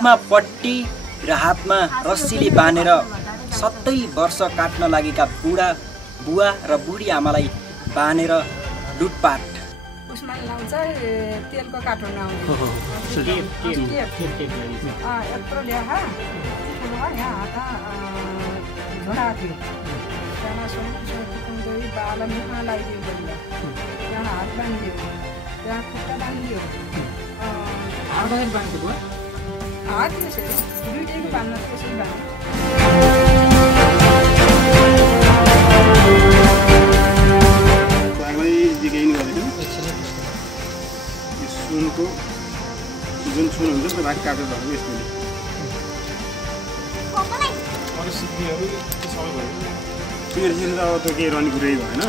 मुखमा पट्टी र हातमा रस्सीले बाँधेर 70 वर्ष काट्न लागेका बुवा र बुढी आमालाई बाँधेर लुटपाट। उसमा लाउँछ तेलको काठो नआउने यत्रो ल्याहा यहाँ हात झोडा थियो त्यहाँबाट बाला मुखमा लगाइदियो बल्ल त्यहाँ हात बाँधियो त्यहाँ खुट्टा बाँधियो हात त्यसरी दुइटैको बाँध्न त्यसरी बाँध्यो। सुनको जुन सुन हुन्छ त्यो भाग काटेर राख्नु यसले अरू सिक्नेहरू सबै भयो त्यसरी त अब त्यो केही रहने कुरै भएन।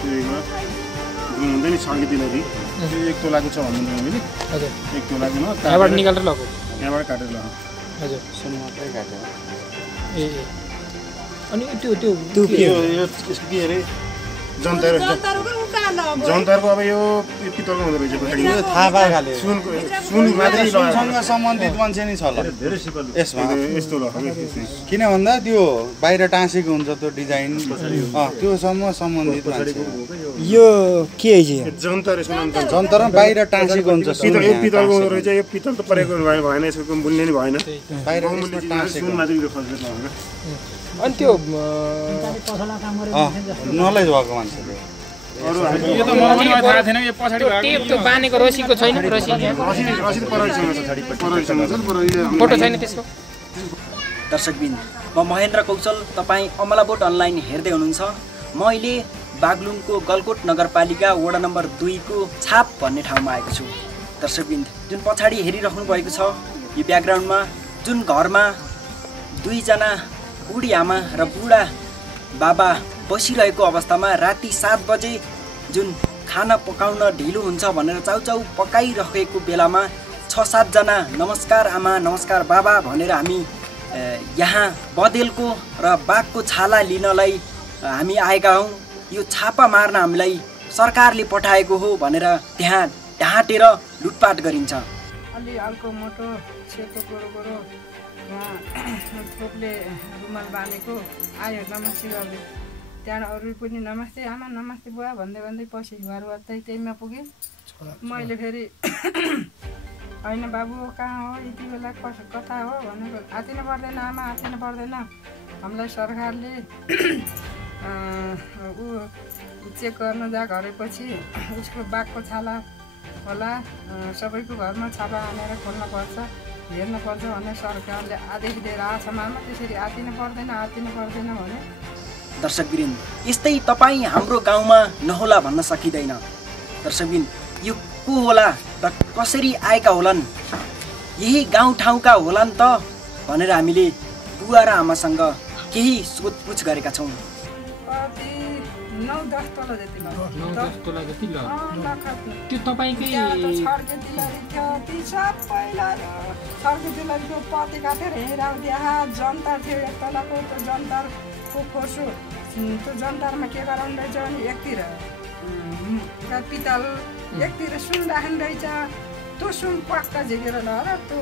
त्यो जुन हुन्छ नि सङ्गीतिलरी त्यो 1 तोलाको छ भन्नु मैले हजुर 1 तोलाको न यहाँबाट निकालेर लगो यहाँबाट काटेर ल हजुर सुन मात्रै काट्यो ए अनि त्यो के हो यो यसको के अरे जन्तारको अब यो पितलको हुँदो रहेछ पछाडि यो थाहा पाए खाले सुन मात्रै सुनसँग सम्बन्धित मान्छे नै छ ल यसमा यस्तो ल किन भन्दा त्यो बाहिर टाँसेको हुन्छ त्यो डिजाइन त्योसँग सम्बन्धित मान्छे यो के जन्तर जन्तर बाहिर टाँसेको हुन्छ यो पितलको हुँदो रहेछ। यो पितल त परेको भएन यसको मूल्य नै भएन बाहिर टाँसेको सुन मात्रै खोज्दै अनि त्यो नलेज भएको मान्छेले यो त मलाई पनि थाहा थिएन यो पछाडि टेप त्यो बानेको रसीको छैन रसी रसी परैसँग छ फोटो छैन त्यसको। दर्शकबिन म महेन्द्र कौशल, तपाईँ अमलाबोट अनलाइन हेर्दै हुनुहुन्छ। म अहिले बागलुङको गलकोट नगरपालिका वडा नम्बर 2 को छाप भन्ने ठाउँमा आएको छु। दर्शकबिन जुन पछाडि हेरिराख्नु भएको छ यो ब्याकग्राउन्डमा जुन घरमा 2 जना बुढी आमा र बुढा बाबा बसिरहेको अवस्थामा राति 7 बजे जुन खाना पकाउन ढिलो हुन्छ भनेर चाउचाउ पकाइरहेको बेलामा 6-7 जना नमस्कार आमा नमस्कार बाबा भनेर हामी यहाँ बँदेलको र बाघको छाला लिनलाई हामी आएका हौँ। यो छापा मार्न हामीलाई सरकारले पठाएको हो भनेर त्यहाँ ढाँटेर लुटपाट गरिन्छ। अलि अर्को मोटो सेतो गोरो यहाँ थोपले रुमाल बाँधेको आयो नमस्ते गर्दै त्यहाँबाट अरू पनि नमस्ते आमा नमस्ते बुवा भन्दै पछि घर गर्दै त्यहीमा पुगेँ। मैले फेरि होइन बाबु कहाँ हो यति बेला कता हो भनेको आतिनु पर्दैन आमा आतिनु पर्दैन हामीलाई सरकारले ऊ चेक गर्न जा गरेपछि उसको बाघको छाला होला सबैको घरमा छापा हानेर खोल्नुपर्छ हेर्नुपर्छ भने सरकारले आदेश दिएर आछ मामा त्यसरी आतिनु पर्दैन भने। दर्शकबिन यस्तै तपाईँ हाम्रो गाउँमा नहोला भन्न सकिँदैन। दर्शकबिन यो को होला र कसरी आएका होलान् यही गाउँठाउँका होलान् त भनेर हामीले बुवा र आमासँग केही सोधपुछ गरेका छौँ। 9-10 तोला जति त्यो तपाईँकै छर्केतिलरीको पत्ती काटेर हेराउँदिया जन्तर थियो 1 तोलाको त्यो जन्तरको फोर्सो त्यो जन्तरमा के गराउनु रहेछ भने एकतिर पितल एकतिर सुन राख्नु रहेछ त्यो सुन पक्का झिकेर लगाएर त्यो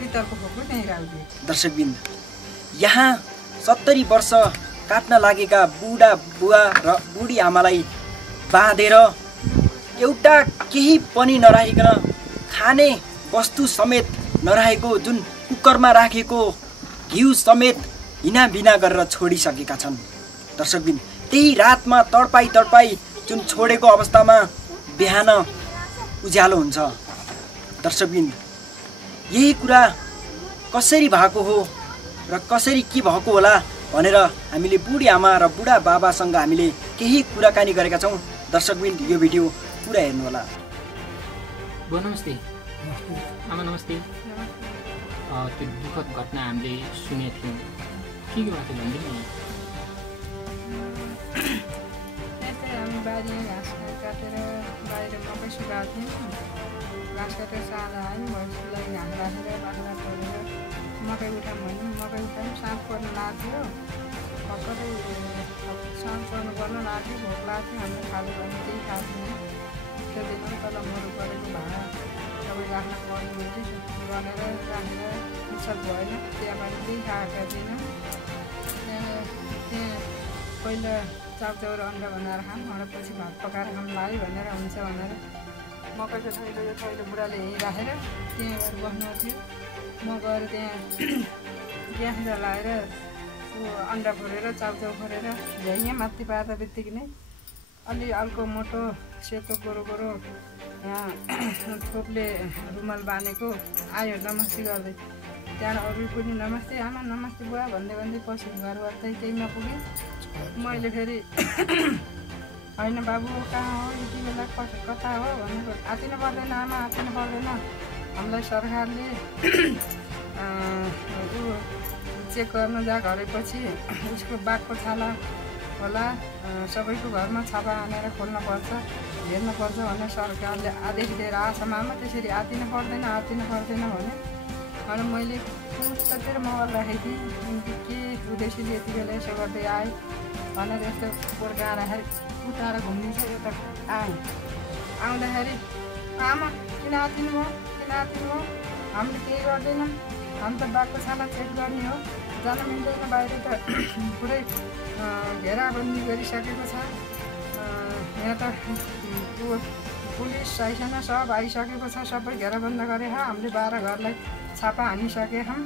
पितलको फोर्सो त्यहीँ राखिदियो। दर्शकबिन यहाँ 70 वर्ष काट्न लागेका बुवा र बुढी आमालाई बाँधेर एउटा केही पनि नराखिकन खाने वस्तु समेत नराखेको जुन कुकरमा राखेको घिउ समेत हिनाबिना गरेर छोडिसकेका छन्। दर्शकबिन त्यही रातमा तडपाई जुन छोडेको अवस्थामा बिहान उज्यालो हुन्छ। दर्शकबिन यही कुरा कसरी भएको हो र कसरी के भएको होला भनेर हामीले बुढी आमा र बुढा बाबासँग हामीले केही कुराकानी गरेका छौँ। दर्शकबिन यो भिडियो पुरा हेर्नु होला। नमस्ते आमा नमस्ते। त्यो दुःखद घटना हामीले सुनेको थियौँ के भएको थियो भनिदिनु न। त्यस्तै हामी बारी घाँस काटेर बाहिर मकै सुकाएको थियौँ। घाँस काटेर सादा आयौँ भैँसीलाई घाँस राखेर बाख्रा छोडेर मकै उठाउँ भन्यौँ। मकै उठाउँ साँझ पर्न लाग्थ्यो भर्खरै साँझ पर्न लाग्थ्यो भोक लाग्थ्यो हामीले खाएको भने त्यही खाएको थियौँ। त्यो दिन तल मरु परेको भाँडा सबै राख्न पर्ने मैले गरेर राखेर फुर्सद भएन, त्यहाँबाट केही खाएका थिएनौँ। त्यहाँ पहिला चाउचाउ र अन्डा बनाएर खाऊँ, पछि भात पकाएर खाऊँ लाग्यो भनेर हुन्छ भनेर मकैको थैलो बुढाले यहीँ राखेर त्यहाँ गएर बस्नु थियो। म गएर त्यहाँ ग्यास जलाएर अन्डा फोरेर चाउचाउ फोरेर यहाँ माथि पार्दा बित्तिकै नै अलि अर्को मोटो सेतो गोरो यहाँ थोपले रुमाल बाँधेको आयो नमस्ते गर्दै। त्यहाँबाट अरू पनि नमस्ते आमा नमस्ते बुवा भन्दै भन्दै पछि घर चाहिँ त्यहीमा पुगेँ। मैले फेरि होइन बाबु कहाँ हो यति बेला कता हो भनेको, आतिनु पर्दैन आमा आतिनु पर्दैन, हामीलाई सरकारले चेक गर्न जा गरेपछि उसको बाघको छाला होला सबैको घरमा छापा हानेर खोल्नुपर्छ हेर्नुपर्छ भनेर सरकारले आदेश दिएर आएछ। मामा त्यसरी आतिनु पर्दैन भने अनि मैले पुस्तकतिर मोबाइल राखेको थिएँ के उद्देश्यले यति बेला यसो गर्दै आएँ भनेर यस्तो गोर्खा राखेर उताएर घुम्दिन्छ यता आएँ। आउँदाखेरि आमा किन आतिनु भयो हामीले केही गर्दैनौँ, हामी त बाघको छाला चेक गर्ने हो, जान मिल्दैन बाहिर त पुरै घेराबन्दी गरिसकेको छ, यहाँ त पुलिस शासन सब आइसकेको छ, सबै घेराबन्द गरे हामीले 12 घरलाई छापा हानिसकेका छौँ,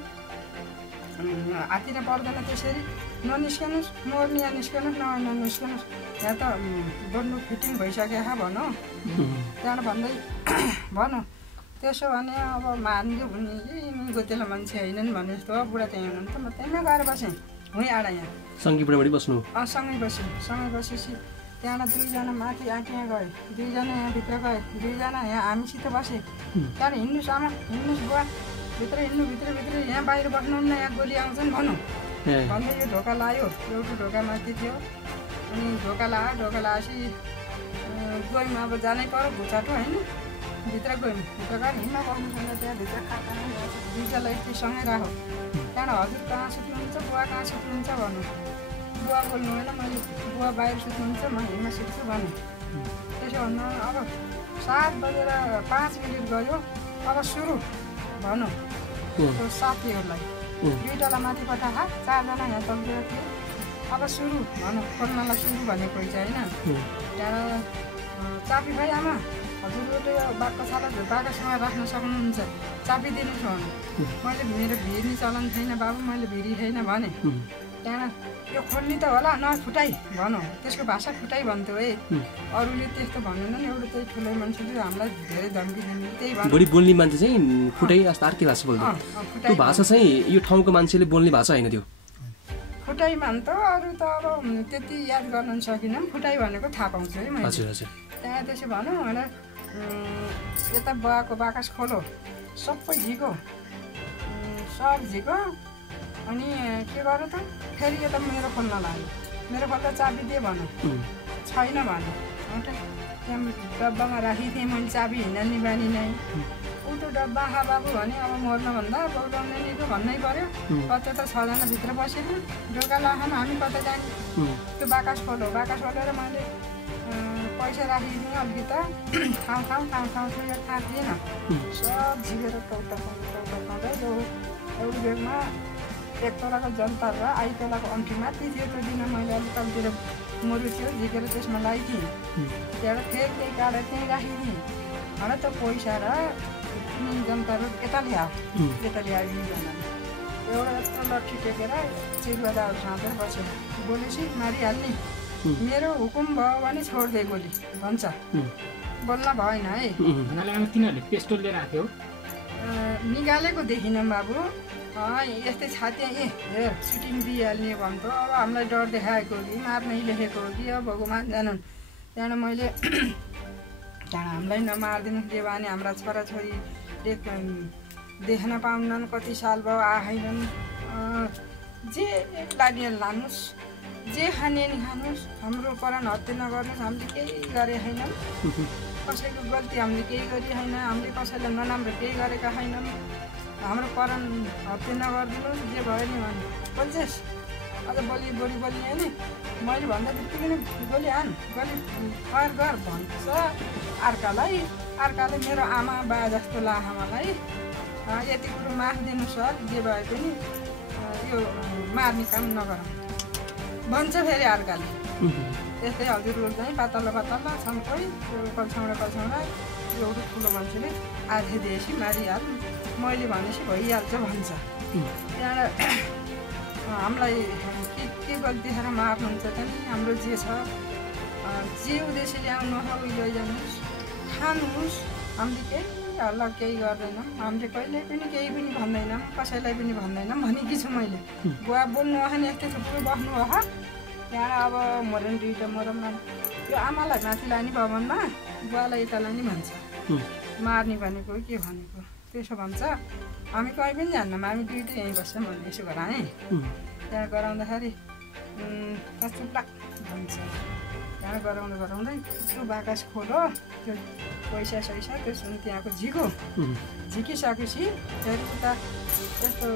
आतिन पर्दैन त्यसरी ननिस्कनुहोस्, मोर्नी यहाँ निस्कनुहोस् नभए ननिस्कनुहोस्, यहाँ त बन्दुक फिटिङ भइसकेको भनौँ। त्यहाँबाट भन्दै भनौँ त्यसो भने अब मान्छु भने यिनी गोतेला मान्छे होइनन् भने जस्तो हो। बुढा त्यहीँ हुनुहुन्छ, म त्यहीँमा गएर बसेँ हुँ आडा यहाँ सँगै बुढाबुढी बस्नु सँगै बसेपछि त्यहाँबाट 2 जना माथि आँटिया गए, 2 जना यहाँभित्र गए, 2 जना यहाँ हामीसित बसे। त्यहाँबाट हिँड्नुहोस् आमा हिँड्नुहोस् बुवा भित्र हिँड्नु भित्र यहाँ बाहिर बस्नुहुन्न यहाँ गोली आउँछन् भनौँ भन्दै यो ढोका लायो। एउटा ढोका माथि थियो अनि ढोका लाएपछि गयौँ अब जानै पर्यो भुचाटो होइन, भित्र गयौँ, भित्र गएर हिँड्न बस्नु छैन, त्यहाँभित्र खाता 2 यति सँगै राखो। त्यहाँबाट हजुर कहाँ सुत्नुहुन्छ बुवा कहाँ सुत्नुहुन्छ भन्नु, बुवा बोल्नु होइन, मैले बुवा बाहिर सुत्नुहुन्छ म हिँड्न सुत्छु भन्नु। त्यसो भन्नु अब 7:05 गयो, अब सुरु भनौँ साथीहरूलाई 2 तला माथि पठा 4 जना यहाँ तल्तिर थियो, अब सुरु भनौँ खोल्नलाई सुरु भनेको होइन। त्यहाँबाट चाबी भाइ आमा हजुरले बाघको छाला बाघसँग राख्न सक्नुहुन्छ, चाबी दिनुहोस् भन्नु। मैले मेरो भिर्ने चलन छैन बाबु, मैले भिरी छैन भने। त्यहाँबाट यो खोल्ने त होला न फुटाइ भनौँ, त्यसको भाषा फुटाइ भन्थ्यो है, अरूले त्यस्तो भन्दैनन्। एउटा चाहिँ ठुलो मान्छेले हामीलाई धेरै धम्की दिने त्यही भन्नु। बढी बोल्ने मान्छे चाहिँ फुटाइ जस्तो अर्कै भाषा बोल्थ्यो, त्यो भाषा चाहिँ यो ठाउँको मान्छेले बोल्ने भाषा होइन त्यो फुटाइ भन्छ। अरू त अब त्यति याद गर्न सकिनँ, फुटाइ भनेको थाहा पाउँछु है मैले। त्यहाँ त्यसो भनौँ होइन यता बुवाको बाकस खोलो सबै झिको सब झिको अनि के गर्यो त फेरि यता मेरो खोल्न लाग्यो, मेरो खोल्दा चाबी दिए भनौँ छैन भने त्यहाँ डब्बामा राखेको थिएँ मैले चाबी हिँड्ने बानी नै ऊ त्यो डब्बा खा बाबु भने अब मर्नुभन्दा बोलाउने निको भन्नै पर्यो। कतै त 6 जना भित्र बसेर ढोका लाखन हामी कतै जाने, त्यो बाकस खोलेर मैले पैसा राखिदिएँ अलिकति त ठाउँ थियो यो थाहा थिएन, सब झिकेर टौटा खाँदै जो एउटा बेगमा 1 तोलाको जन्तर र 8 तोलाको अन्ठी माथि थियो। त्यो दिन मैले अलिक तलतिर मरु थियो झिकेर त्यसमा लगाइदिएँ। त्यहाँबाट फेरि त्यही काटेर त्यहीँ राखिदिएँ भने त पैसा र जन्तर यता ल्यायो 2 जनाले एउटा यस्तो लट्ठी टेकेर चिरबदाहरू खाँदै बस्यो। बोलेपछि मारिहाल्ने, मेरो हुकुम भयो भने छोड्दै गोली भन्छ, बोल्न भएन है। तिनीहरूले पिस्टल लिएर आएको निकालेको देखिनँ बाबु, यस्तै छाती हेर सुटिङ दिइहाल्ने भन्थ्यो। अब हामीलाई डर देखाएको कि मार्नै लेखेको हो कि अब भगवान् जानुन्। त्यहाँबाट मैले त्यहाँबाट हामीलाई नमारिदिनु दियो भने हाम्रा छोराछोरी देख्न पाउनन्, कति साल भयो आएनन्, जे लाग्ने लानुहोस्, जे खाने नि खानुहोस्, हाम्रो प्राण हत्या नगर्नुहोस्, हामीले केही गरे छैनौँ, कसैको गल्ती हामीले केही गरे छैन, हामीले कसैलाई नराम्रो केही गरेका छैनौँ, हाम्रो प्राण हत्या नगरिदिनुहोस्, जे भयो नि भन्नु बोल्छेस् अझ बोली बोल्ने नि मैले भन्दा बित्तिकै नै गोली हान गोली फायर गर भन्छ अर्कालाई। अर्काले मेरो आमा बा जस्तो लाग्छ मलाई, यति कुरो माफ दिनु सर, जे भए पनि यो मार्ने काम नगर भन्छ फेरि अर्काले। यस्तै हजुरहरू चाहिँ पातला पातला छन्, कोही कल्छाउँडा एउटा ठुलो मान्छेले आधे दिएपछि मारिहाल, मैले भनेपछि भइहाल्छ भन्छ। त्यहाँबाट हामीलाई के गल्ती छ र माफ हुन्छ त नि, हाम्रो जे छ जे उद्देश्य ल्याउनु हो उही लैजानुहोस्, खानुहोस्, हामीले केही हल्ला केही गर्दैनौँ, हामीले कहिले पनि केही पनि भन्दैनौँ, कसैलाई पनि भन्दैनौँ भनेकी छु मैले। बुवा बोल्नु हो नि यस्तै थुप्रो बस्नु हो। त्यहाँ अब मरन दुईवटा मरममा यो आमालाई माथि लाने भवनमा बुवालाई यता लाने भन्छ, मार्ने भनेको के भनेको त्यसो भन्छ। हामी कहीँ पनि जान्दैनौँ, हामी दुइटै यहीँ बस्छौँ भने यसो गराएँ। त्यहाँ गराउँदाखेरि कस्तो भन्छ, त्यहाँ गराउँदै त्यो बाकस खोलो, त्यो पैसा सैसा त्यो सुन त्यहाँको झिकिसकेपछि फेरि उता त्यस्तो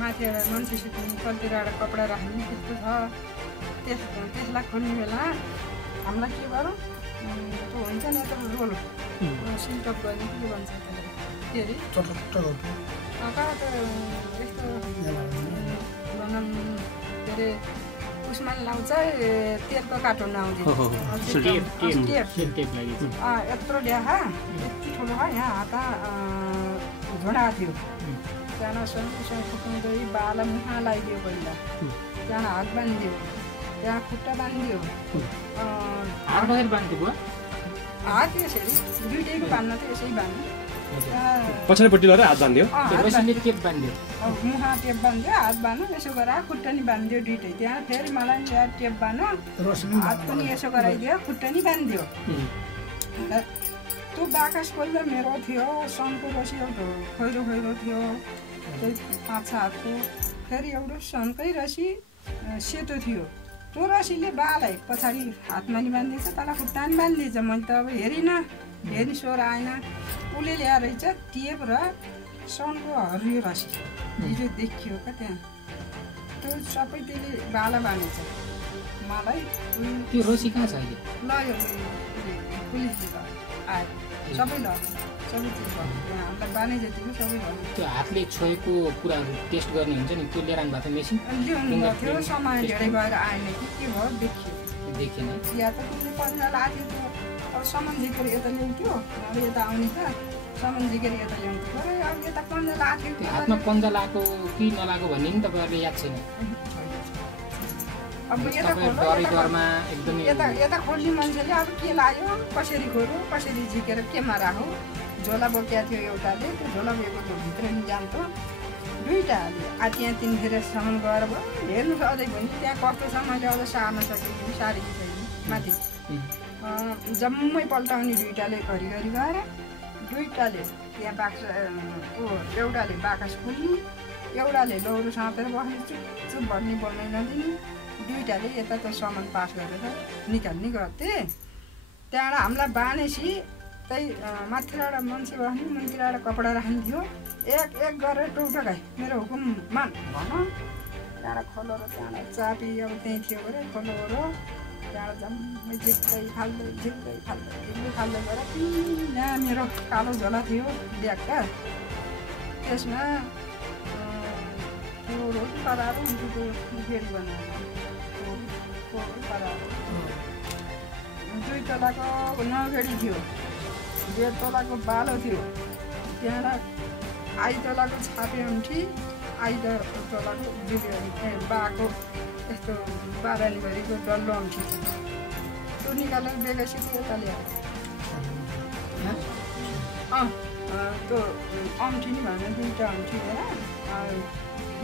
माथि एउटा मान्छे सुत्ने कतितिर एउटा कपडा राख्ने त्यस्तो छ, त्यसलाई खोल्ने बेला हामीलाई के गरौँ, त्यो हुन्छ नि यता रोल सिल्टअप गर्ने के भन्छ त्यसलाई, के अरे कहाँ त यस्तो बनाउन के अरे उसमा लाउँछ तेलको कार्टुन आउँदैन, यत्रो ल्याखा यति ठुलो है, यहाँ हात झोडाएको थियो। त्यहाँ सँगसँगै फुकाउँदै बाला मुखमा लगाइदियो पहिला, त्यहाँ हात बाँधिदियो, त्यहाँ खुट्टा बाँधिदियो, हात यसरी दुइटैको बाँध्न त यसै बाँध्नु, पछाडिपट्टि लगाएर हात बाँध्यो, मुखमा टेप बाँध्यो, हात बाँध्नु, यसो गराएर खुट्टा नि बाँधिदियो दुइटै। त्यहाँ फेरि मलाई ल्याएर टेप बाँध्नु, हात पनि यसो गराइदियो, खुट्टा नि बाँधिदियो। त्यो बाकस खोल्दा मेरो थियो सनको रसी एउटा खैरो थियो, त्यही 5-6 हातको, फेरि एउटा सनकै रसी सेतो थियो। त्यो रसीले बालाई पछाडि हातमा नि बाँधिदिएछ, तल खुट्टा नि बाँधिदिएछ। मैले त अब हेरिनँ, हेरि स्वर आएन, उसले ल्याएर रहेछ टेप र सनको हरियो रसी हिजो देखियो क्या त्यहाँ, त्यो सबै त्यसले बाला बाँधेछ मलाई। त्यो रसी कहाँ छ अहिले? लयो पुलिसले आयो, सबै लग्यो, सबै चिज भयो, त्यहाँ हामीलाई बाने जतिको सबै भयो। त्यो हातले छोएको कुराहरू टेस्ट गर्ने हुन्छ नि, त्यो लिएर आउनु भएको मेसिन ल्याउनु भएको थियो, समय धेरै भएर आएन कि के भयो देखेन। या त कुनै पैसा लाएको थियो, अब सामान झिकेर यता ल्याउँथ्यो, अब यता आउने त सामान झिकेर यता ल्याउँथ्यो, अब यता पन्जा लाएको थियो। हातमा पन्जा लगाएको कि नलाएको भन्ने नि तपाईँहरूले याद छैन? अब यता खोल्ने मान्छेले अब के लाग्यो, कसरी खोल्यो, कसरी झिकेर केमा राख्यो। झोला बोकेको थियो एउटाले, त्यो झोला बोकेको भित्र नि जान्थ्यो, दुईवटा हाल्यो। त्यहाँ 3 फेर सामान गएर भयो, हेर्नुहोस् अझै पनि त्यहाँ कस्तो छ, मैले अझ सार्न सकेको सारेको छैन माथि। जम्मै पल्टाउने दुईवटाले घरिघरि गएर, दुईवटाले त्यहाँ बाक्स एउटाले बाकस खोल्ने, एउटाले लौरो साँतेर बस्ने, चुप भन्ने बोल्नै नदिने, दुईवटाले यता त सामान पास गरेर निकाल्ने गर्थे। त्यहाँबाट हामीलाई बाँधेपछि त्यही माथिबाट मान्छे बस्ने, मुनितिरबाट कपडा राख्ने थियो, एक गरेर टौटा खाए मेरो हुकुम मान भन। त्यहाँबाट खोलो र त्यहाँबाट चापी अब त्यहीँ थियो गरे खोलो हो, त्यहाँबाट जम्मै झिक्दै फाल्दै गएर यहाँ मेरो कालो झोला थियो ब्यागका, त्यसमा त्यो रोटी पराएर हुन्थ्यो, त्यो बेडी बनाएर 2 तलाको नगेडी थियो, 1.5 तलाको बालो थियो, त्यहाँबाट 8 तलाको छापे हुन्थी, 8 तलाको बाको यस्तो बारानीभरिको डल्लो हुन्थ्यो, त्यो निकालेर बेगेपछि यता ल्याएर त्यो अम्ठी नि भने 2टा हुन्थ्यो होइन,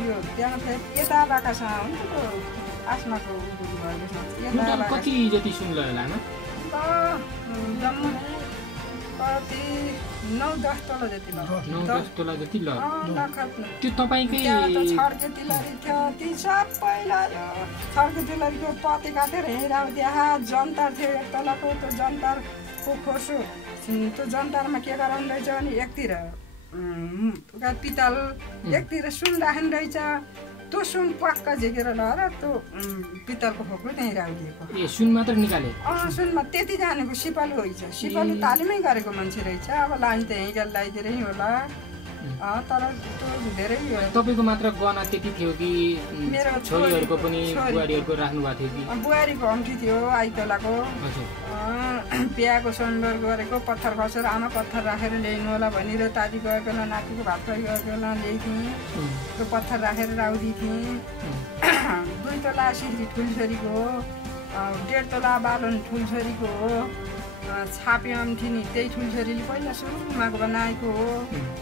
यो त्यहाँ फेरि यता बाकासँग हुन्छ त्यो आसमाको कति जति सुन्नु होला जम्मा कति 9-10 तला जति भयो, 9-10 तला जति ल। त्यो तपाईँकै छड्के तिलरी थियो, ती सबै लग्यो। छड्के तिलरीको पत्ती काटेर हेराउ त्यहाँ जन्तार थियो 1 तलाको, त्यो जन्तारको खोसो, त्यो जन्तारमा के गराउनु रहेछ भने एकतिर पितल, एकतिर सुन राख्नु रहेछ, त्यो सुन पक्का झिकेर लगेर त्यो पित्तलको खोक्रो त्यहीँ राखिदिएको। ए सुन मात्र निकाले? सुनमा त्यति जानेको सिपालु रहेछ, सिपालु तालिमै गरेको मान्छे रहेछ। अब लाइन त यहीँ लगाइदिएरै होला, तर त्यो धेरै तपाईँको मात्र गहना त्यति थियो कि मेरो छोरीहरूको पनि बुहारीहरूको राख्नु भएको थियो कि? बुहारीको औँठी थियो आइतोलाको, बिहाको सुन्दर गरेको, पत्थर खसेर आमा पत्थर राखेर ल्याइनु होला भनेर ताजी गएको बेला नातिको भात खुवाइ गएको बेला ल्याइदिएँ। त्यो पत्थर राखेर राउदी थिएँ। 2 तोला सिरी ठुलछोरीको हो, 1.5 तोला बालन ठुलछोरीको हो, छापे औँठी नि त्यही ठुलछोरीले पहिला सुरुमा बनाएको हो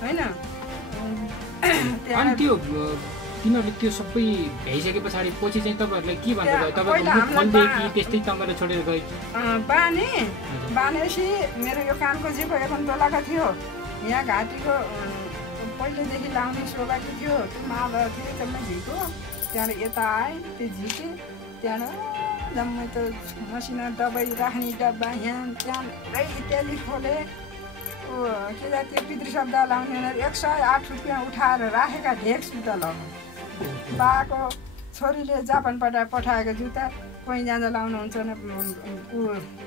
होइन। अनि त्यो तिमीहरूले त्यो सबै भ्याइसके पछाडि पछि चाहिँ तपाईँहरूलाई के भन्नु भयो? तपाईँको फलदे कि त्यस्तै तपाईँले छोडेर गयो कि? बानेपछि मेरो यो कानको जिपो 1 तोलाको थियो। यहाँ घाँटीको पहिलेदेखि लाउने सोबाकी थियो, त्यो माला थियो त्यसमा झिको। त्यहाँबाट यता आएँ, त्यो झिकेँ। त्यहाँबाट जम्मै त मसिना दबाई राख्ने डब्बा यहाँ त्यहाँ इत्यादि खोले। के जाति त्यो पितृ शब्द लाउने 108 रुपियाँ उठाएर राखेका ढेक जुत्ता लगाउनु। बाको छोरीले जापान पठाएको जुत्ता कोही जाँदा लाउनुहुन्छ न,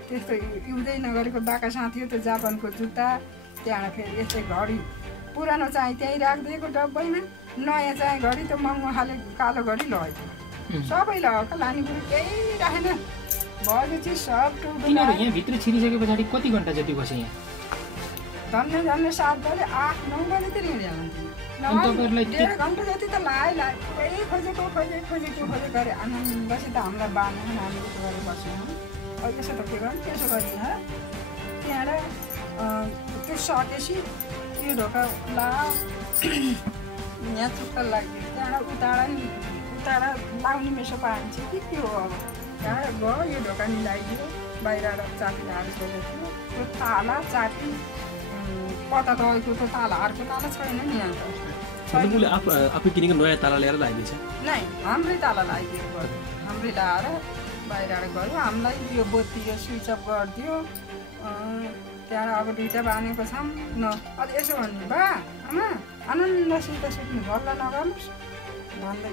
त्यस्तो युजै नगरेको बाका साथी हो त्यो जापानको जुत्ता। त्यहाँबाट फेरि यस्तै घडी पुरानो चाहिँ त्यहीँ राखिदिएको डब्बैमा, नयाँ चाहिँ घडी त महँगो खाले कालो घडी लगाइदियो। सबै लगाएको लाने कुरो केही राखेन, भएको चिज सब टुटो। यहाँभित्र छिरिसके पछाडि कति घन्टा जति बसे यहाँ? झन्डै 7 बजे 8-9 बजेतिर हिँडिहाल्थ्यो। 1.5 घन्टा जति त लाग्यो। खोजेको गरे आनन्दसित हामीलाई बाँध्यो, हामीले त्यो गरेर बस्यौँ। अब यसो त के गर्नु, त्यसो गरिन्छ। त्यहाँबाट त्यो सकेपछि त्यो ढोका यहाँ चुक्ता लाग्यो। त्यहाँबाट उतारा लाउने मेसो पाइन्छ कि के हो। अब त्यहाँबाट गयो, यो ढोका मिलाइदियो, बाहिर चापी लाएर छोडेको थियो। त्यो ताला चापी पता तपाईँको त ताला, अर्को ताला छैन नि। अन्त आफै किनेको नयाँ ताला ल्याएर लगाइदिन्छ? नै, हाम्रै ताला लगाइदिएको भयो। हाम्रै लगाएर बाहिर गयो। हामीलाई यो बत्ती यो स्विच अफ गरिदियो। त्यहाँबाट अब 2टा बानेको छौँ न। अझ यसो भन्नु बा आमा आनन्दसित सुत्नु, हल्ला नगर्नुहोस् भन्दै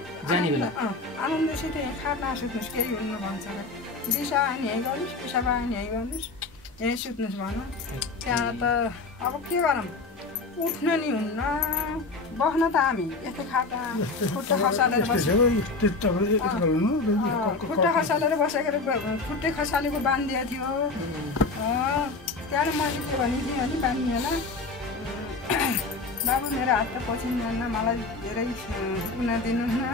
आनन्दसित यहीँ खाट नसुत्नुहोस्, केही हुनु भन्छ। दिसा आयो नि यहीँ गर्नुहोस्, पिसाब आयो नि यहीँ गर्नुहोस्, यहीँ सुत्नुहोस् भनौँ। त्यहाँ त अब के गरौँ, उठ्न नि हुन्न, बस्न त हामी यस्तो खाटा खुट्टा खसालेर खुट्टै खसालेको बाँधिदिएको थियो। त्यहाँबाट मैले के भनेको थिएँ भने बानी होला बाबु मेरो हात त पछिन्दैन, मलाई धेरै नदिनुहोस् न,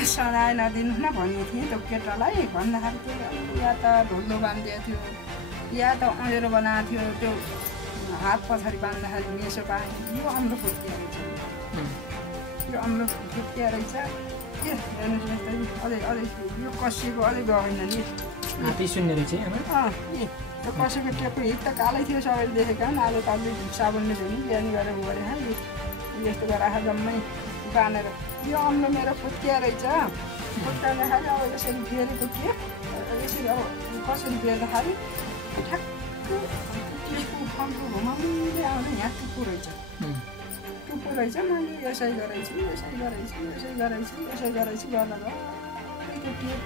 सजाय नदिनुहोस् न भनेको थिएँ त्यो केटालाई। भन्दाखेरि त्यो या त ढोलो बाँधिदिएको थियो या त अँधेरो बनाएको थियो। त्यो हात पछाडि बाँध्दाखेरि मेसो पाएँ। यो अम्लो फुत्किया रहेछ, यो अम्लो फुत्किया रहेछ। के हेर्नुहोस् अझै यो कसिएको अझै गएन नि, हातै सुन्ने रहेछ। त्यो कसैको टेपको हिट त कालै थियो, सबैले देखेका आलु तालु साबुनले धुने बिहान गरेर गरे यस्तो गरेर जम्मै बाँधेर। यो अम्लो मेरो फुत्किया रहेछ। फुत्काउँदाखेरि अब यसरी फेरेको के यसरी अब कसरी फेर्दाखेरि ठ्याक्क फन्को घुमाउँदै आउँदा यहाँ टुप्पो रहेछ। मैले यसै गरेछु गर्दा त्यो टेप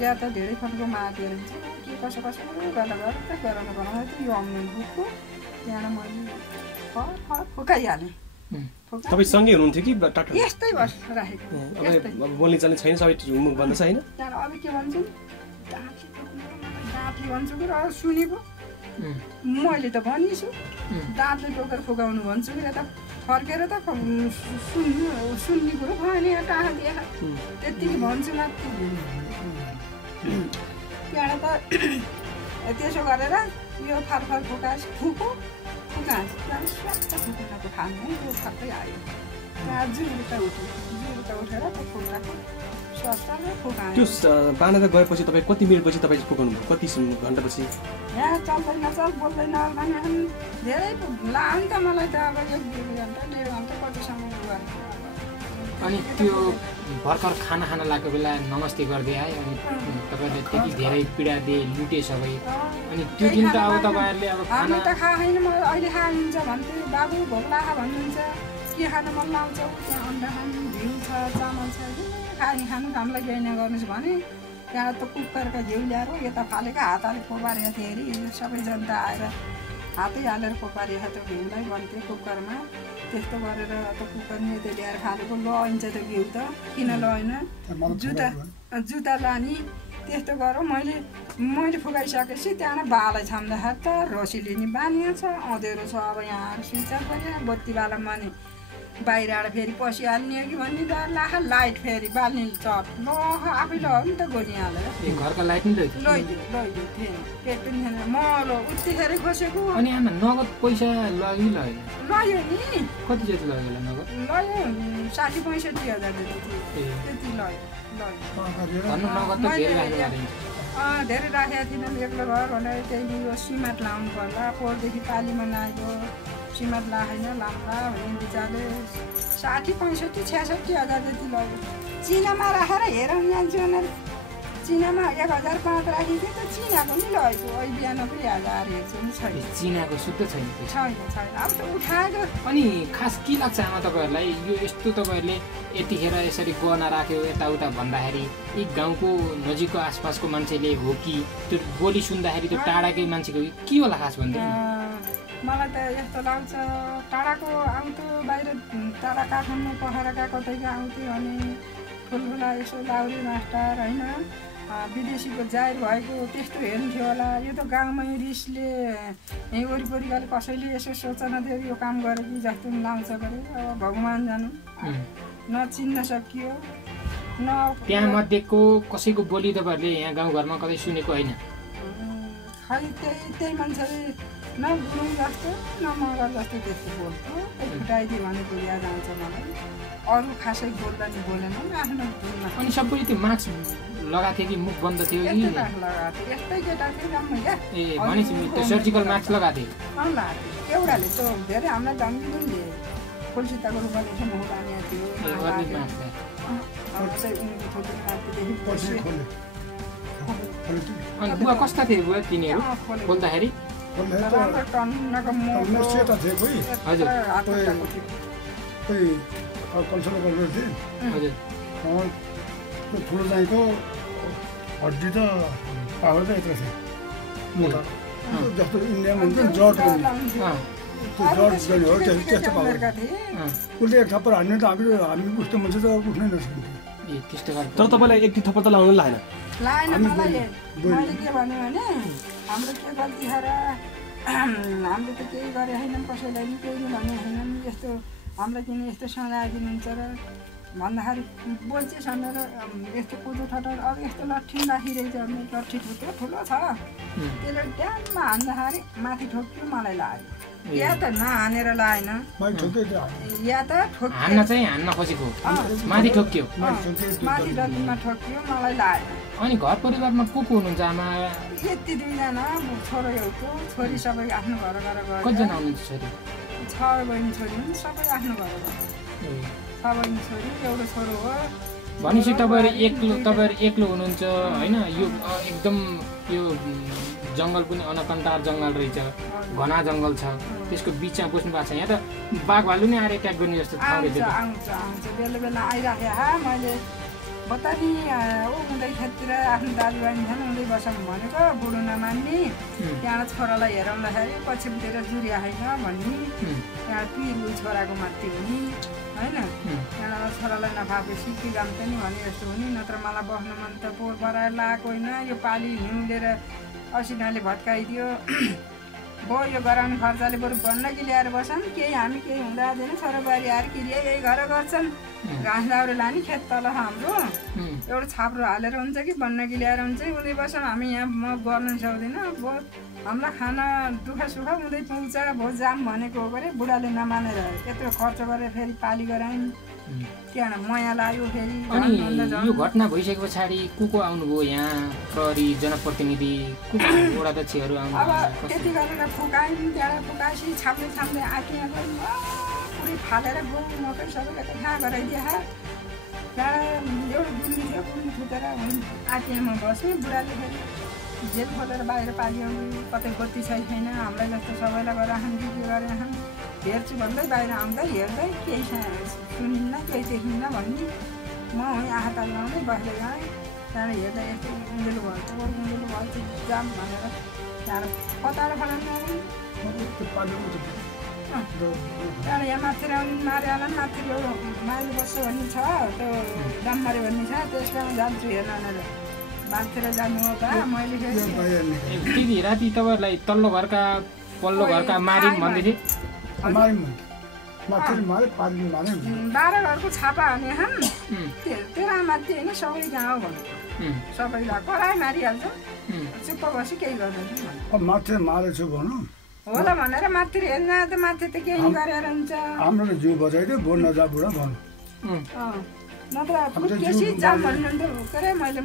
या त धेरै फन्को माथि रहेछ के कसो गर्दा गराउनु बनाउँदै यो अम्लो बुकको त्यहाँबाट मैले फुकाइहालेँ। तपाईँ सँगै हुनुहुन्थ्यो कि टाटा? यस्तै बस राखेको। अब बोल्ने चल्ने छैन, सबै मुख बन्द छ होइन? त्यहाँबाट अब के भन्छन्, दाँतले भन्छु कि र सुनेको मैले त भनिछु, दाँतले टोकेर फुकाउनु भन्छु कि यता फर्केर त सुन्ने कुरो भएन। यहाँ टाढा देखा त्यतिकै भन्छु मात्र। त्यहाँबाट त त्यसो गरेर यो फारफार फुकाएपछि फुकाएपछि स्वास्थ्य फुकाएको खाने त्यो सबै आयो। त्यहाँ जुरुता उठेर त्यो फुकाएको स्वास्थ्यले फुकायो। त्यो बाँधेर गएपछि तपाईँ कति मिनटपछि तपाईँ फुकाउनु भयो? कति घन्टापछि? यहाँ चल्दैन बोल्दैन भने धेरै लाग्यो नि त मलाई त। अब 1-2 घन्टा 1.5 घन्टा कतिसम्म गर्नु। अनि त्यो भर्खर खाना लागेको बेला नमस्ते गर्दै आयो। अनि तपाईँहरूले त्यति धेरै पीडा दिए, लुटे सबै। अनि त्यो दिन त अब तपाईँहरूले अब हामी त खाएन, मलाई अहिले खानुहुन्छ भन्थे बाबु भोक लाग्यो भन्नुहुन्छ के खान मन लाउँछौ त्यहाँ अन्डा खानु घिउ छ चामल छ खानु हामीलाई केही नगर्नुहोस् भने त्यहाँ त कुकरका घिउ ल्याएर यता फालेको हातले फोपारेको थियो अरे सबै जनता आएर हातै हालेर फोपारेको त्यो घिउलाई भन्थ्यो कुकरमा त्यस्तो गरेर त कुकर नि त्यो ल्याएर खानेको लइन्छ त्यो घिउ त किन लएन जुत्ता लाने त्यस्तो गरौँ मैले फुकाइसकेपछि त्यहाँ बालै छाम्दाखेरि त रसीले नि बानिएको छ अँध्यारो छ अब यहाँ स्विच पनि बत्ती बाला माने बाहिर आएर फेरि पसिहाल्ने हो कि भन्ने डर लाख लाइट फेरि बाल्ने चट ल आफै लग्यो नि त गोली हालेर घरका लाइट नि लैदियो थिएन केही पनि थिएन म उतिखेर खोसेको अनि आमा नगद पैसा लग्यो नि कति जति लाग्यो नगद लग्यो 60-65,000 त्यति धेरै राखेको थिइनँ एक्लो घर भनेर त्यही यो सिमेन्ट लाउनु पर्ला पोहोरदेखि पालीमा नआएको सिमेन्ट लाएन लाम्ला भने बिचारले 60-65-66,000 जति लग्यो चिनामा राखेर हेरौँ जान्छु भनेर चिनामा 1,005 राखेको थिएँ त चिनाको नि लगेको अहिले बिहान पनि 1,000 हेर्छु नि छैन चिनाको शुद्ध छैन अब त उठाएको अनि खास के लाग्छ आमा तपाईँहरूलाई यो यस्तो तपाईँहरूले यतिखेर यसरी गहना राख्यो यताउता भन्दाखेरि यी गाउँको नजिकको आसपासको मान्छेले हो कि त्यो बोली सुन्दाखेरि त्यो टाढाकै मान्छेको के होला खास भन्दै मलाई त यस्तो लाग्छ टाढाको आउँथ्यो बाहिर टाढा काठमाडौँ पोखराका कतैका आउँथ्यो अनि ठुल्ठुला यसो लाउरी मास्टर होइन विदेशीको जाहिर भएको त्यस्तो हेर्न्थ्यो होला यो त गाउँमै रिसले यहीँ वरिपरिकाले कसैले यसो सोचना थियो यो काम गरे कि जस्तो लाउँछ गरे अब भगवान् जानु नचिन्न सकियो न त्यहाँ मध्येको कसैको बोली तपाईँहरूले यहाँ गाउँघरमा कतै सुनेको होइन खै त्यही मान्छेले न गुरुङ जस्तो न मगर जस्तो त्यस्तो बोल्थ्यो फुटाइदियो भने बोली याद आउँछ मलाई अरू खासै बोल्दा नि बोलेन आफ्नो बोल्न अनि सबै त्यो मास्क लगाएको थियो कि मुख बन्द थियो कि लगाएको थियो यस्तै केटा थियो राम्रो क्या ए भनेपछि त्यो सर्जिकल मास्क लगाएको थियो एउटाले त धेरै हामीलाई धम्की फुलसिताको रूपमा लेखेर मुख बानिएको थियो अनि बुवा कस्ता थियो बुवा तिनीहरू खोल्दाखेरि ठुलो चाहिँको हड्डी त पावर त यत्रो थियो मोटा जस्तो इन्डियामा हुन्छ नि जट गर्ने त्यो जट गर्ने हो त्यस्तो पावर उसले एक थप्पड हान्ने त हामी उस्तो मान्छे त उठ्नै नसक्थ्यो तर तपाईँलाई एक थप्पड त लाउनु लाएन मैले के भन्यो भने हाम्रो के गल्ती छ र हामीले त केही गरे छैनौँ कसैलाई नि केही भने छैनौँ यस्तो हामीलाई किन यस्तो सजाय दिनुहुन्छ र भन्दाखेरि बोल्छे समेर यस्तो कुदो ठटर अब यस्तो लट्ठी राखिरहेछ भने लट्ठी ठुलो छ त्यसले ड्याममा हान्दाखेरि माथि ठोक्यो मलाई लाग्यो या त नहानेर लाएन या त हान्न चाहिँ हान्न खोजेको माथि ठोक्यो माथि डल्लीमा ठोक्यो मलाई लागेन अनि घर परिवारमा को हुनुहुन्छ आमा यति 2जना छोरो एउटा छोरी सबै आफ्नो घर गएर गयो कतिजना हुनुहुन्छ छोरी 6 बहिनी छोरी हुन् सबै आफ्नो घर गयो 6 बहिनी छोरी एउटा छोरो हो भनेपछि तपाईँहरू एक्लो हुनुहुन्छ होइन यो एकदम यो जङ्गल पनि अनकन्टार जङ्गल रहेछ घना जङ्गल छ त्यसको बिचमा बस्नु भएको छ यहाँ त बाघ भालु नै आएर एट्याक गर्ने जस्तो आउँछ बेला बेला आइराखे मैले बतानी हुँदै खेततिर आफ्नो दाजुभाइ छन् हुँदै बसौँ भनेको बुढो नमान्ने त्यहाँ छोरालाई हेराउँदाखेरि पछितिर जुरिया होइन भन्ने त्यहाँ पिर छोराको माथि हुने होइन त्यहाँबाट छोरालाई नखाएपछि के जान्छ नि भने जस्तो हुने नत्र मलाई बस्नु मन त पोहोर बराएर लगाएको होइन यो पाली हिउँलेर असिनाले भत्काइदियो भयो यो गराउने खर्चले बरु बन्नकी ल्याएर बस्छन् केही हामी केही हुँदा आउँदैन छोराबारी आएर किरिया यही घर गर्छन् घाँस दाउरे लाने खेत तल हाम्रो एउटा छाप्रो हालेर हुन्छ कि बन्नकी ल्याएर हुन्छ उदै बस्छौँ हामी यहाँ म गर्नु सक्दैन बहुत हामीलाई खाना दुःख सुख हुँदै पाउँछ बहुत जाम भनेको हो गरे बुढाले नमानेर त्यत्रो खर्च गरेर फेरि पाली गरायौँ त्यहाँ मया लाग्यो फेरि अनि यो घटना भइसके पछाडि को आउनुभयो यहाँ प्रहरी जनप्रतिनिधि वडाध्यक्षहरू अब त्यति गरेर फुकायौँ त्यहाँबाट फुकाएपछि छाप्दै आँखिया गऱ्यौँ पुरै फालेर गहुँ मकै सबैलाई थाहा गराइदिए त्यहाँ एउटा गुन्डी थियो गुन्डी फुटेर आँखियामा बस्यौँ बुढाले फेरि जेल खोलेर बाहिर पालियो कतै बत्ती छैन हामीलाई जस्तो सबैलाई गराखन् के गरेछन् हेर्छु भन्दै बाहिर आउँदै हेर्दै केही सुनिन्न केही देखिन्न भन्ने म वहीँ आँखा ताल लगाउँदै बस्दै गएँ। त्यहाँबाट हेर्दा यस्तो उन्डेलो भयो जाम भनेर त्यहाँबाट कताबाट फलाउनु त्यहाँबाट यहाँ माथि आउने मारिहाल माथि माइलो बस्छ भन्ने छ त्यो डाममारे भन्ने छ त्यसमा जान्छु हेर्न भनेर बाघतिर जानु हो त मैले दिदी राति तपाईँहरूलाई तल्लो घरका पल्लो घरका मारिम भन्दै थिएँ 12 घरको छापा हाने हन तेरा माथि होइन सबै गाउँ भन्नु सबैलाई कराई मारिहाल्छ चुप्प बसी केही गर्दैन माथि मारेछु भनौँ होला भनेर माथि हेर्न त माथि त केही गरेर हुन्छ हाम्रो जिउ बचाइदियो बोल नजा बुढा भनौँ नत्र फुटकेसी जाम भन्नुहुन्थ्यो के अरे मैले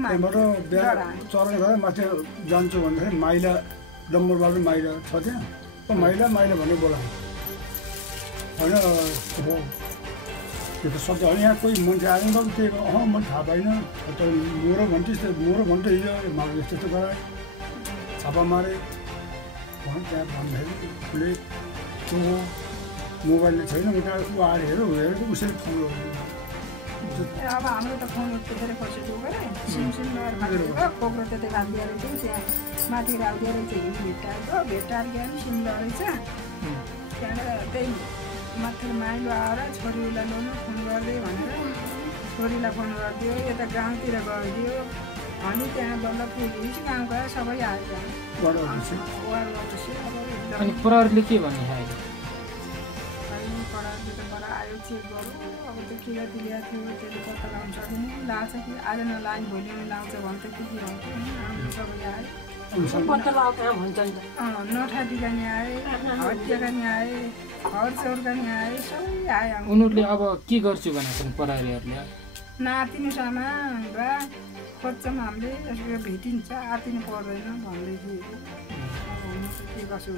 चरण गएर माथि जान्छु भन्दाखेरि माइला डम्बरबाटो माइला छ त्यहाँ माइला भनेर बोलायो होइन त्यो त सबै होइन यहाँ कोही मान्छे आएन बाबु त्यही मैले थाहा पाइनँ मोरो भन्थ्यो हिजो मारे यस्तो गराएँ छापा मारे त्यहाँ भन्दाखेरि उसले त्यो मोबाइलले छैन त्यहाँ ऊ आएर हेरेर उसरी फोन अब हाम्रो त फोन उठेर फसेको गरे सिम लगाएर खोक्रो त्यतै राखिदिएर चाहिँ त्यहाँ माथि राखिदिएर चाहिँ भेट्टाएर गयो नि सिम रहेछ त्यहाँबाट त्यही माथि माइलो आएर छोरीलाई ल्याउनु फोन गरिदियो भनेर छोरीलाई फोन गरिदियो यता गाउँतिर गरिदियो अनि त्यहाँ बल्ल पुलिस गाउँका सबै आएर अनि प्रहरीले के भन्ने आयो प्रहरीले त बडा आयो चेक गरौँ अब त्यो किरा थियो त्यसले पत्ता लगाउनु सकिने लान्छ कि आज नलाइन भोलि लाउँछ भन्छ कि भन्छ सबै आयो नठाटीका नि आए हटियाका नि आए हरचौरका नि आए सबै आयो उनीहरूले अब के गर्छु भनेको छन् प्रहरीहरूले नातिनु सामान र खोज्छौँ हामीले यसको भेटिन्छ आतिनु पर्दैन भन्दै थियो के कसो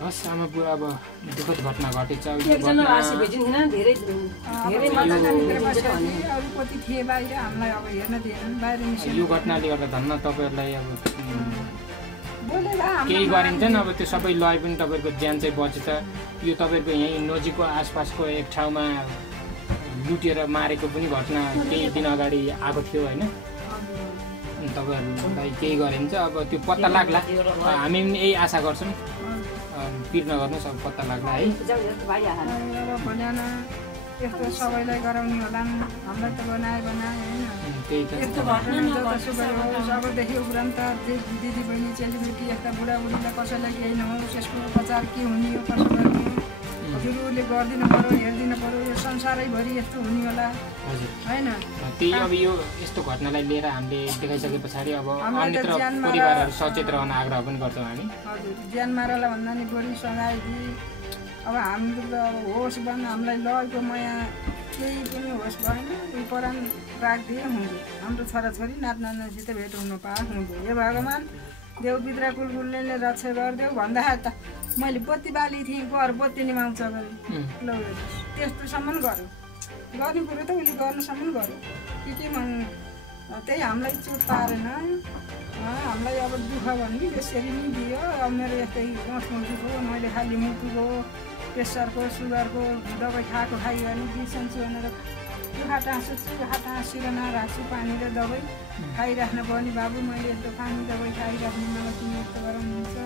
हस् आमा बुवा अब दुःखद घटना घटेछ अरू कति थिए बाहिर हामीलाई अब हेर्न दिएन बाहिर निस्किनु यो घटनाले गर्दा धन्न तपाईँहरूलाई अब बोलेर केही गरिन्छन् अब त्यो सबै लय पनि तपाईँहरूको ज्यान चाहिँ बचेछ यो तपाईँहरूको यहीँ नजिकको आसपासको एक ठाउँमा लुटेर मारेको पनि घटना केही दिन अगाडि आएको थियो होइन तपाईँहरूलाई केही गरिन्छ अब त्यो पत्ता लाग्ला हामी पनि यही आशा गर्छौँ पिर नगर्नुहोस् अब पत्ता लाग्ला है अब भनिएन यस्तो सबैलाई गराउने होला हामीलाई त बनाए होइन त्यही त यस्तो घटना जतासुकै होस् अबदेखि उपरान्त दिदी बहिनी चेलीबेटी यस्ता बुढाबुढीलाई कसैलाई केही नहोस् यसको उपचार के हुने हो कसो गर्ने हजुरहरूले गरिदिनु पऱ्यो हेरिदिनु पऱ्यो यो संसारैभरि यस्तो हुने होला होइन त्यही अब यो यस्तो घटनालाई लिएर हामीले देखाइसके पछाडि अब अन्यत्र परिवारहरू सचेत रहन आग्रह पनि गर्छौँ हामी हजुर ज्यान मारालाई भन्दा नि बढी सजाय दिए अब हाम्रो त अब होस् भन हामीलाई लगेको माया केही पनि होस् भएन उयो परान राखिदिए हुन्थ्यो हाम्रो छोराछोरी नातिनातिसित भेट हुनु पाए हुन्थ्यो हे भगवान् देवपित्रा कुलकुलले रक्षा गरिदेऊ भन्दाखेरि त मैले बत्ती बाली थिएँ घर बत्ती निमाउँछ गरे ल त्यस्तोसम्म गऱ्यो गर्ने कुरो त उसले गर्नुसम्म गऱ्यो के त्यही हामीलाई चोट पारेन हामीलाई अब दुःख भन्ने त्यसरी नै दियो अब मेरो यस्तै गठमुठीको मैले खालि मुटुको प्रेसरको सुगरको दबाई खाइरहने बिसन्छु भनेर दुःखा टाँसिएर नराख्छु पानी र दबाई खाइराख्नु पर्ने बाबु मैले यस्तो पानी दबाई खाइराख्ने मलाई किन यस्तो गराउनुहुन्छ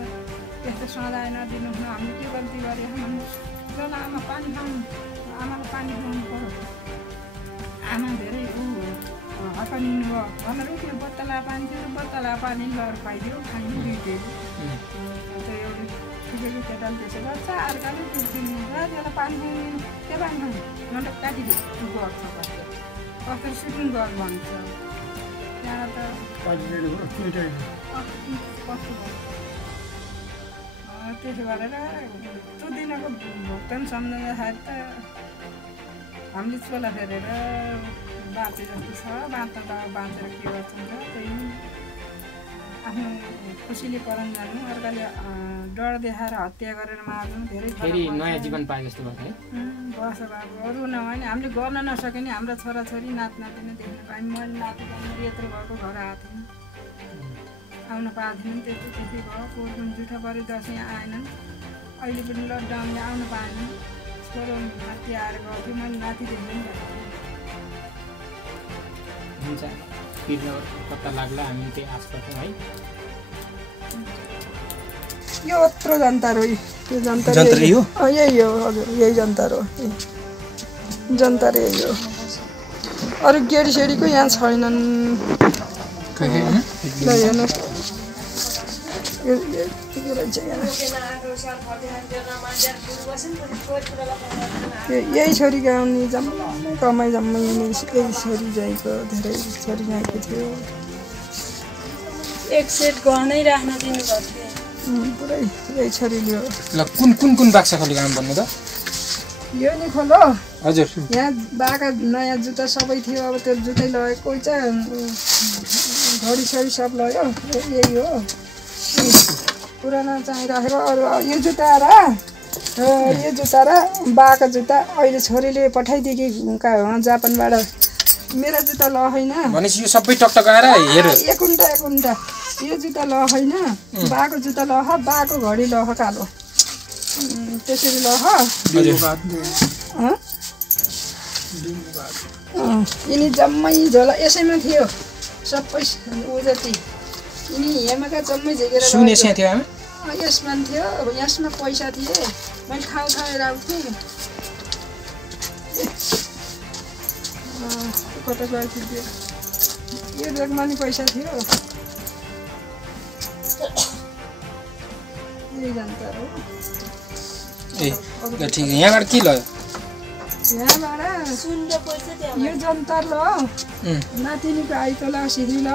त्यस्तो सजाय नदिनु हामीले के गल्ती गरेँ भन्नुहोस् ल आमा पानी खाउनु आमाको पानी खुवाउनु पऱ्यो आमा धेरै हकानिनु भयो भनेर त्यो बत्तला पानी थियो बत्तला पानी लर खुवाइदियो खाइदियो दुइटै अन्त एउटा ठिकैको केटाले त्यसो गर्छ अर्काले दिनु र त्यसलाई पानी खुवाउनु के पानी खाउनु नन्ट काटिदियो गर्छ कस्तो सुटिङ गर भन्छ त्यहाँ त कस्तो त्यसो गरेर त्यो दिनको भुक्तान सम्झँदाखेरि त हामीले चोला फेरेर बाँचे जस्तो छ बाँच्दा त बाँचेर के गर्छौँ त त्यही आफ्नो खुसीले परन जानु अर्काले डर देखाएर हत्या गरेर मार्नु धेरै फेरि नयाँ जीवन पाए जस्तो भएको है बस बाबु अरू नभए नि हामीले गर्न नसके नि हाम्रो छोराछोरी नाति नै देख्न पाएँ मैले नाति यत्रो भएको घर आएको थिएँ आउन पाएको थिएन त्यति भयो कोही पनि जुठा पऱ्यो दसैँ आएनन् अहिले पनि लकडाउनले आउनु पाएन छोरो माथि आएर गएको थियो मैले नाति देख्नु पनि हुन्छ वीरनगर पत्ता लाग्ला हामी त्यही आश गर्छौँ है यो यत्रो जन्तर हो यो जन्तर यही हो यही हो हजुर यही जन्तर हो जन्तर यही हो अरू गेडी सेडीको यहाँ छैनन् ल हेर्नुहोस् यही छोरी गाउने जम्मै यही छोरी जाइको धेरै छोरी जाइको थियो एक सेट गहनै राख्न दिनुभएको थियो पुरै यही छोरी लियो ल कुन बाक्सा खोली काम भन्नु त यो नि खोलो हजुर यहाँ बाका नयाँ जुत्ता सबै थियो अब त्यो जुत्तै लगेको कोही चाहिँ घडीसरी सब लग्यो यही हो पुरानो चाहिँ राखेको अरू यो जुत्ता र बाका जुत्ता अहिले छोरीले पठाइदियो कि जापानबाट मेरो जुत्ता ल होइन भनेपछि यो सबै टकटक आएर हेर एक उन्टा यो जुत्ता ल होइन बाको जुत्ता ल बाको घडी ल कालो त्यसरी ल यिनी जम्मै झोला यसैमा थियो सबै ऊ जति यिनी हेमाका जम्मै झिकेर यसमा थियो अब यसमा पैसा थिए मैले खाएर आउँथेँ कता गएको थियो यो ब्यागमा नि पैसा थियो यही जन्तर हो ठिक यहाँबाट के लयो यहाँबाट यो जन्तर ल नातिनीको आइतल सिधी ल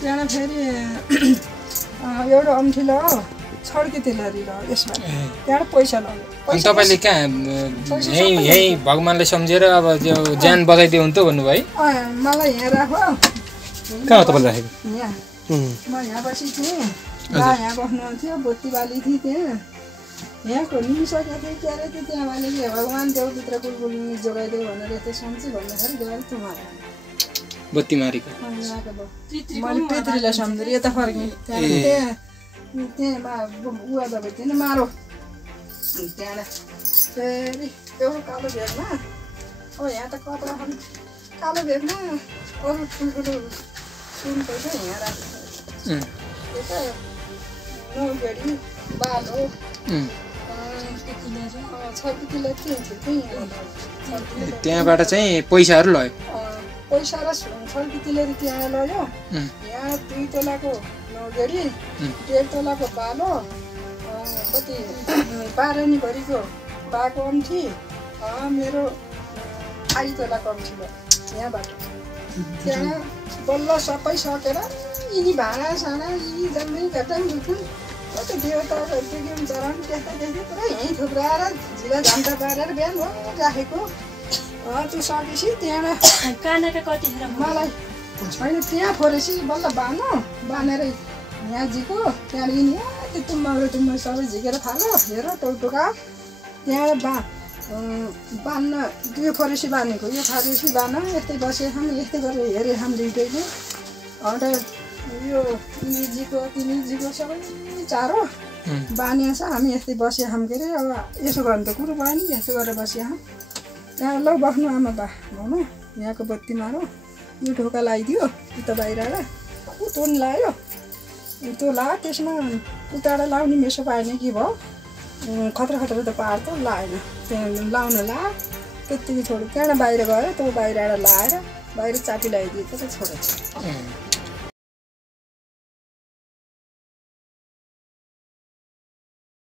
त्यहाँबाट फेरि एउटा अम्ठी ल छड्के तेलहरी ल यसमा त्यहाँबाट पैसा लग्यो तपाईँले कहाँ यही भगवान्ले सम्झेर अब त्यो ज्यान बचाइदियो हुन्थ्यो भन्नुभयो है मलाई यहाँ राख कहाँ हो तपाईँले राखेको यहाँ म यहाँ बसी थिएँ बा यहाँ बस्नुहुन्थ्यो बोत्ती बाली थिएँ त्यहाँ यहाँको निमिसकेको थिएँ के अरे त्यहाँ भने कि भगवान् देउपुत्र कुलकुल जोगाइदियो भनेर यस्तो सम्झी भन्दाखेरि गएर तुम्हारा बत्ती मारेको मैले पेत्रीलाई सम्झेर यता फर्केँ त्यहाँ उयो दबाई थियो नि मारो त्यहाँबाट फेरि एउटा कालो भेगमा अब यहाँ त कपडा कालो भेगमा अरू ठुल्ठुलो सुन पैसा यहाँ राखेको यता नौगेडी बालो छर्कितीलाई के हुन्छ त्यहाँबाट चाहिँ पैसाहरू लयो पैसा र छर्कितीले त्यहाँ लग्यो यहाँ 2 तोलाको नौगेडी 1.5 तोलाको बालो कति 12 भरिको बाको अम्ठी मेरो 2 तोलाको अम्ठी भयो यहाँबाट त्यहाँ बल्ल सबै सकेर यिनी भाँडा साना यिनी जम्मै घटाङ झुटुङ कति देउताको त्यो चरान त्यस्ता पुरा यहीँ थुप्राएर झिला झन्डा पारेर बिहान हो राखेको त्यो सकेपछि त्यहाँबाट कानाका कतिखेर मलाई होइन त्यहाँ फोरेपछि बल्ल बानेर यहाँ झिको त्यहाँदेखि त्यो तुम्मा सबै झिकेर थाल्यो हेर टौटुका त्यहाँबाट बान्न त्यो फोरेसी बानेको यो फारेसी बान यस्तै बसे हामी यस्तै गरेर हेरेँ हामी दुइटैले अन्त यो तिनीजीको सबै चारो बानिया छ हामी यस्तै बसे हाम के अरे अब यसो गर्नु त कुरो भयो नि यसो गरेर बसे हाम यहाँ ल बस्नु आमा बा भनौँ यहाँको बत्ती मारौँ यो ढोका लगाइदियो उता बाहिरबाट उतोन लायो त्यो ला त्यसमा उताबाट लाउने मेसो पाएन कि भयो खतरा त पार त लाएन त्यहाँ लाउन ला त्यत्तिकै छोड्यो त्यहाँबाट बाहिर गयो त्यो बाहिरबाट लाएर बाहिर चापी लगाइदियो त छोडेको